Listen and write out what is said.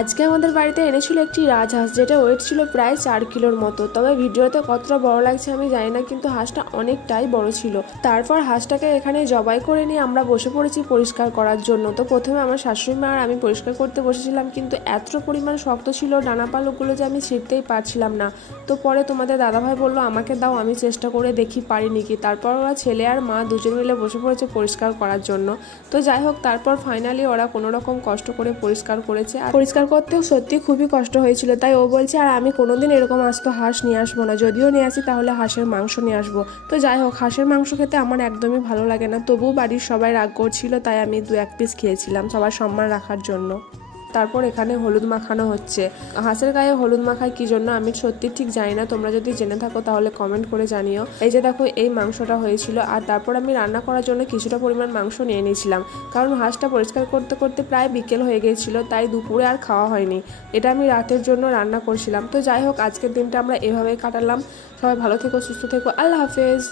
আজকে আমাদের বাড়িতে এনেছিল একটি রাজহাঁস, যেটা ওয়েট ছিল প্রায় 4 কিলোর মতো। তবে ভিডিওতে কতটা বড় লাগছে আমি জানি না, কিন্তু হাঁসটা অনেকটাই বড় ছিল। তারপর হাঁসটাকে এখানে জবাই করে নিয়ে আমরা বসে পড়েছি পরিষ্কার করার জন্য। তো প্রথমে আমার শাশুড়ি মা আর আমি পরিষ্কার করতে বসেছিলাম, কিন্তু এত পরিমাণ শক্ত ছিল ডানা পালকগুলো যে আমি ছিঁড়তেই পারছিলাম না। তো পরে তোমাদের দাদাভাই বললো আমাকে দাও, আমি চেষ্টা করে দেখি পারিনি কি। তারপর ওরা ছেলে আর মা দুজন মিলে বসে পড়েছে পরিষ্কার করার জন্য। তো যাই হোক, তারপর ফাইনালি ওরা কোনো রকম কষ্ট করে পরিষ্কার করেছে। আর পরিষ্কার করতেও সত্যি খুবই কষ্ট হয়েছিল। তাই ও বলছে আর আমি কোনোদিন এরকম আস্ত হাঁস নিয়ে আসবো না, যদিও নিয়ে আসি তাহলে হাঁসের মাংস নিয়ে আসবো। তো যাই হোক, হাঁসের মাংস খেতে আমার একদমই ভালো লাগে না, তবুও বাড়ির সবাই রাগ করছিল, তাই আমি 2-1 পিস খেয়েছিলাম সবার সম্মান রাখার জন্য। তারপর এখানে হলুদ মাখানো হচ্ছে। হাঁসের গায়ে হলুদ মাখায় কি জন্য আমি সত্যি ঠিক জানি না, তোমরা যদি জেনে থাকো তাহলে কমেন্ট করে জানিও। এই যে দেখো, এই মাংসটা হয়েছিল। আর তারপর আমি রান্না করার জন্য কিছুটা পরিমাণ মাংস নিয়ে নিয়েছিলাম, কারণ হাঁসটা পরিষ্কার করতে করতে প্রায় বিকেল হয়ে গিয়েছিল, তাই দুপুরে আর খাওয়া হয়নি। এটা আমি রাতের জন্য রান্না করছিলাম। তো যাই হোক, আজকের দিনটা আমরা এভাবেই কাটালাম। সবাই ভালো থেকো, সুস্থ থেকো, আল্লাহ হাফেজ।